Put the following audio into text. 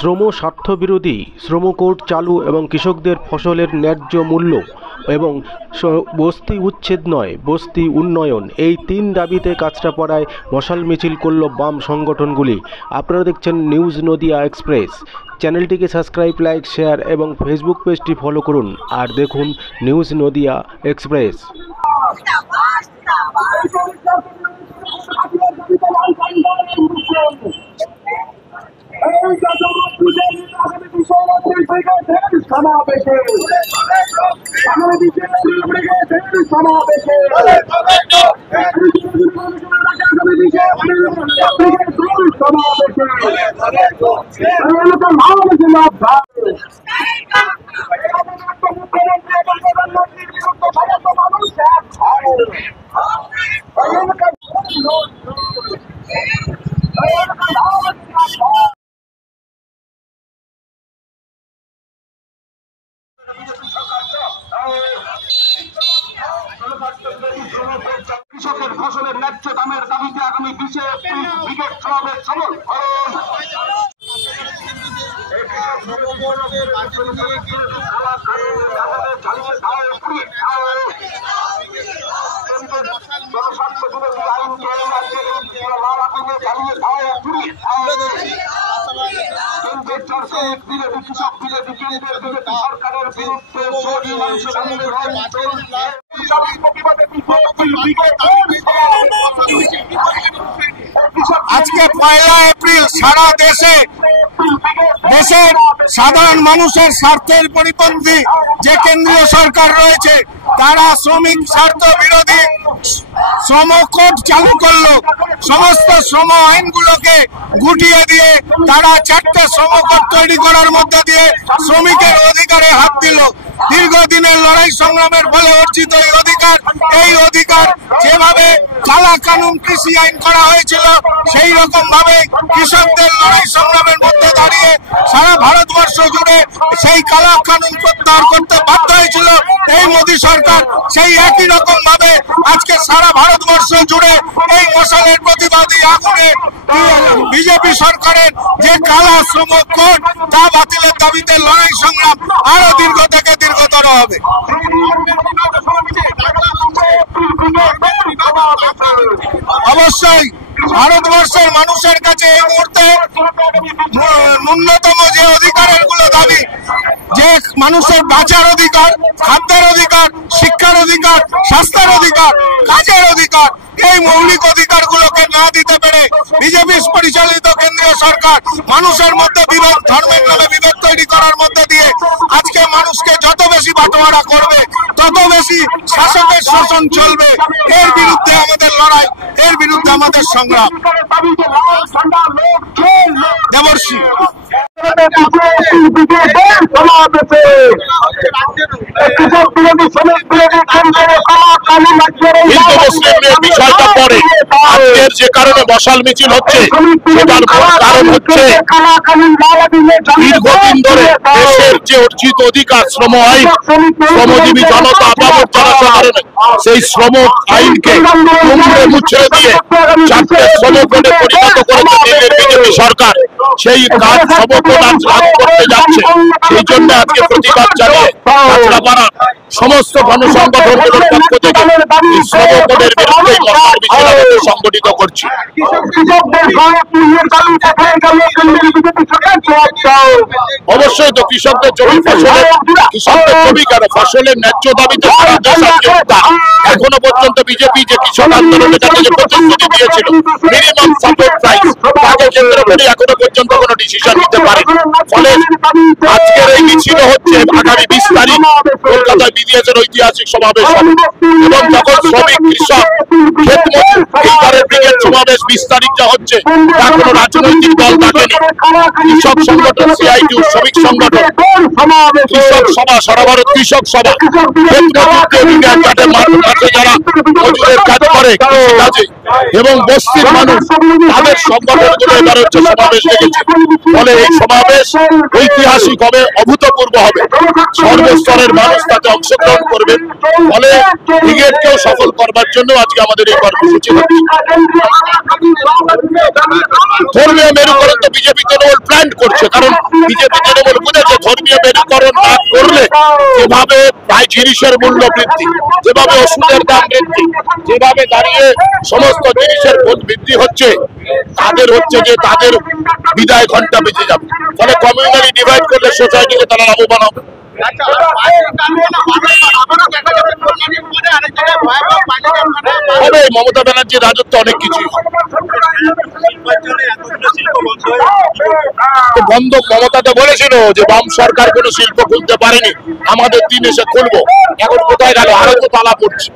শ্রম স্বার্থবিরোধী শ্রম কোড চালু এবং কৃষকদের ফসলের ন্যায্য মূল্য এবং বস্তি উচ্ছেদ নয় বস্তি উন্নয়ন, এই তিন দাবিতে কাঁচরাপাড়ায় মশাল মিছিল করল বাম সংগঠনগুলি। আপনারা দেখছেন নিউজ নদিয়া এক্সপ্রেস। চ্যানেলটিকে সাবস্ক্রাইব, লাইক, শেয়ার এবং ফেসবুক পেজটি ফলো করুন আর দেখুন নিউজ নদিয়া এক্সপ্রেস। কৃষকের ফসলের ন্যায্য দামের দাবিতে আগামী 20 এপ্রিল ব্রিগেড সমাবেশ সফল সরকারের বিরুদ্ধে আজকে 1 এপ্রিল সারা দেশের সাধারণ মানুষের স্বার্থের পরিপন্থী যে কেন্দ্রীয় সরকার রয়েছে তারা শ্রমিক স্বার্থ বিরোধী শ্রম কোড চালু করলো। সমস্ত শ্রম আইনগুলোকে গুটিয়ে দিয়ে তারা 4টে শ্রম কোড তৈরি করার মধ্যে দিয়ে শ্রমিকের অধিকারে হাত দিল। দীর্ঘদিনের লড়াই সংগ্রামের ফলে অর্জিত এই অধিকার যেভাবে কালা কানুন কৃষি আইন করা হয়েছিল সেই রকম ভাবে কৃষকদের লড়াই সংগ্রামের মধ্যে দাঁড়িয়ে সারা ভারতবর্ষ জুড়ে সেই কালা কানুন প্রত্যাহার করতে বাধ্য হয়েছিল এই মোদী সরকার। সেই একই রকম ভাবে আজকে সারা ভারতবর্ষ জুড়ে এই মশালের প্রতিবাদী আগুনে বিজেপি সরকারের যে কালা শ্রম কোড তা বাতিলের দাবিতে লড়াই সংগ্রাম আরো দীর্ঘ থেকে দীর্ঘতর হবে। অবশ্যই ভারতবর্ষের মানুষের কাছে এই মুহূর্তে ন্যূনতম যে অধিকারের গুলো দাবি, যে মানুষের বাঁচার অধিকার, খাদ্যের অধিকার, শিক্ষার অধিকার, স্বাস্থ্যের অধিকার, কাজের অধিকার, এই মৌলিক অধিকার গুলোকে না দিতে পেরে বিজেপি পরিচালিত কেন্দ্রীয় সরকার মানুষের মধ্যে বিভেদ, ধর্মের নামে বিভেদ তৈরি করার মধ্যে দিয়ে আজকে মানুষকে যত বেশি বাটোয়ারা করবে তত বেশি শাসকের শোষণ চলবে। এর বিরুদ্ধে আমাদের লড়াই, এর বিরুদ্ধে আমাদের সংগ্রাম। দেবর্ষী হিন্দু মুসলিমের বিষয়টা পরে আজকের যে কারণে মশাল মিছিল হচ্ছে সেটার কারণ হচ্ছে দীর্ঘদিন ধরে দেশের যে অর্জিত অধিকার শ্রম আইন, শ্রমজীবী জনতা আপামর জনসাধারণের সেই শ্রম আইনকে মুছে দিয়ে 4টে শ্রম কোডে পরিণত করেছে বিজেপি সরকার। সেই কাজ শ্রম কোড আজ রাত করতে যাচ্ছে। সেই জন্য আজকে প্রতিবাদ জানিয়ে কাঁচরাপাড়া সমস্ত গণসংগঠনগুলোর পক্ষ থেকে এই শ্রম কোডের বিরুদ্ধে মশাল মিছিল সংগঠিত করছি। অবশ্যই তো কৃষকদের জমি কেন ফসলের ন্যায্য দাবিতে এখনো পর্যন্ত বিজেপি যে কৃষক আন্দোলনের কাছে যে প্রতিশ্রুতি দিয়েছিল মিনিমাম সাপোর্ট প্রাইস তাকে কেন্দ্র করে এখনো পর্যন্ত কোনো ডিসিশন নিতে পারে। ফলে আজকের এই মিছিল হচ্ছে আগামী 20 তারিখ কলকাতায় বিডিএসের ঐতিহাসিক সমাবেশ হবে এবং যখন শ্রমিক, কৃষক, ক্ষেতমজুর এইবারের ব্রিগেড সমাবেশ 20 তারিখ যা হচ্ছে তা কোনো রাজনৈতিক দল থাকেনি। কৃষক সংগঠন, সিআইটিউ, শ্রমিক সংগঠন, কৃষক সভা, সারা ভারত কৃষক সভা, যারা মজুরের কাজ করে কৃষিকাজে এবং বস্তির মানুষ তাদের সংগঠনগুলো এবার হচ্ছে সমাবেশ ডেকেছে। ফলে এই সমাবেশ ঐতিহাসিক হবে, অভূতপূর্ব হবে। সর্বস্তরের মানুষ তাতে অংশগ্রহণ করবেন। ফলে ব্রিগেডকেও সফল করবার জন্য আজকে আমাদের এই কর্মসূচি হচ্ছে। ধর্মীয় মেরুকরণ তো বিজেপি তৃণমূল প্ল্যান করছে, কারণ বিজেপি তৃণমূল বুঝেছে ধর্মীয় মেরুকরণ না করলে যেভাবে প্রায় জিনিসের মূল্য বৃদ্ধি, যেভাবে ওষুধের দাম বৃদ্ধি, যেভাবে দাঁড়িয়ে সমস্ত জিনিসের বৃদ্ধি হচ্ছে, তাদের হচ্ছে যে তাদের বিদায় ঘন্টা বেঁচে যাবে। ফলে কমিউনালি ডিভাইড করলে সোসাইটিকে তারা লাভবান হবে। মমতা ব্যানার্জির রাজত্ব অনেক কিছুই বন্ধ। মমতা তো বলেছিল যে বাম সরকার কোনো শিল্প খুলতে পারেনি, আমাদের দিন এসে খুলবো। এখন কোথায় গেল? আরো তো তালা পড়ছে।